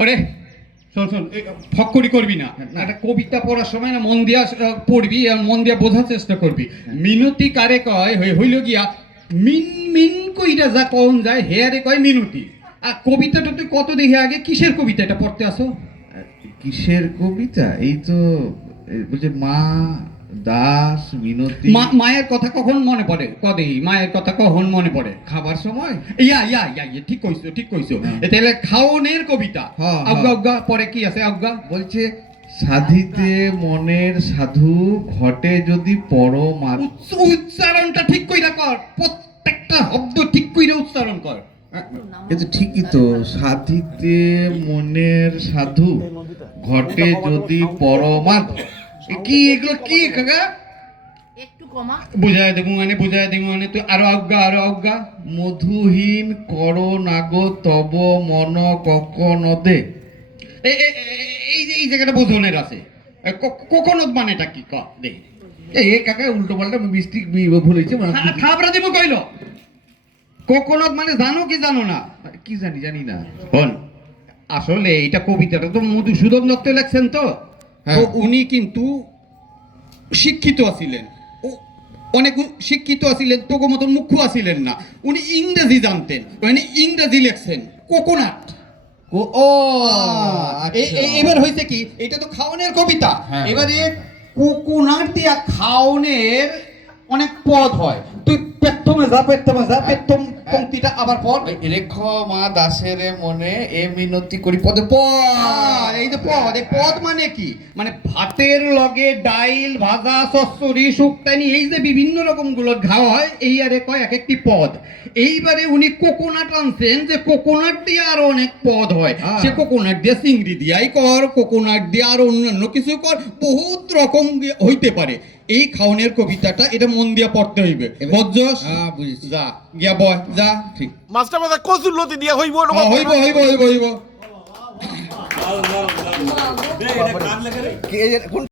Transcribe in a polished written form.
ওরে শোন শোন, ফক্করি করবি না। একটা কবিতা পড়ার সময় না মন দিয়া পড়বি আর মন দিয়া বোঝার চেষ্টা করবি। মিনতি কারে কয় হইল গিয়া মিন মিন কইরা যা কন যায় হেয়ারে কয় মিনতি। আর কবিতাটা তুই কত দেখি আগে কিসের কবিতা এটা পড়তে আসো? কিসের কবিতা? এই তো বলছে মা দাস মিনতি। মায়ের কথা কখন মনে পড়ে? কদে মায়ের কথা কখন মনে পড়ে? খাবার সময়। ইয়া ইয়া ইয়া ইয়া ঠিক কইছো ঠিক কইছো। তাহলে খাওনের কবিতা। আজ্ঞা আজ্ঞা পরে কি আছে আজ্ঞা? বলছে সাধিতে মনের সাধু ঘটে যদি পরমা। উচ্চারণটা ঠিক কইরা কর, প্রত্যেকটা শব্দ ঠিক কইরা উচ্চারণ কর। এ তো ঠিকই তো, সাধিতে মনের সাধু ঘটে যদি পরমাদ। কি এগুলো কি কাকা? একটু কমা। বুঝায় দেবো মানে তুই আরো আজ্ঞা আরো আজ্ঞা। মধুহীন কর নাগ তব মন ককনদে। এই জায়গাটা বোঝনের আছে। কোকোনদ মানেটা কি ক দে। এই কাকা উল্টো পাল্টা মিস্টেক ভুল হয়েছে। খাবরা দিব কইল। কোকোনদ মানে জানো কি জানো না? কি জানি না। হন আসলে এইটা কবিতাটা তো মধুসূদন দত্ত লেখছেন তো। তো উনি কিন্তু শিক্ষিত আছিলেন, অনেক শিক্ষিত আছিলেন, তোকে মতন মুখ্য আছিলেন না। উনি ইংরেজি জানতেন, মানে ইংরেজি লেখছেন কোকোনাট। এবার হয়েছে কি, এটা তো খাওয়ানোর কবিতা। এবারে কোকোনাট দিয়া খাওয়ানোর অনেক পদ হয়। তুই পেত্তমে যা পেত্তম পংক্তিটা আবার পড়। রেখ মা দাসের মনে এ মিনতি করি পদে পদ। এই যে পদ, এই পদ মানে কি? মানে ভাতের লগে ডাইল ভাজা সচ্চড়ি শুক্তানি এই যে বিভিন্ন রকম গুলো খাওয়া হয়, এই আরে কয় এক একটি পদ। এইবারে উনি কোকোনাট আনছেন, যে কোকোনাট দিয়ে আরো অনেক পদ হয়। সে কোকোনাট দিয়ে চিংড়ি দিয়াই কর, কোকোনাট দিয়ে আর অন্যান্য কিছু কর, বহুত রকম হইতে পারে। এই খাওনের কবিতাটা এটা মন দিয়া পড়তে হইবে। বুঝছস? বুঝেছি। যা গিয়া বয় যা। ঠিক মাস্টার মাথা কচুর লতি দিয়া হইব না? হইব হইব হইব হইব।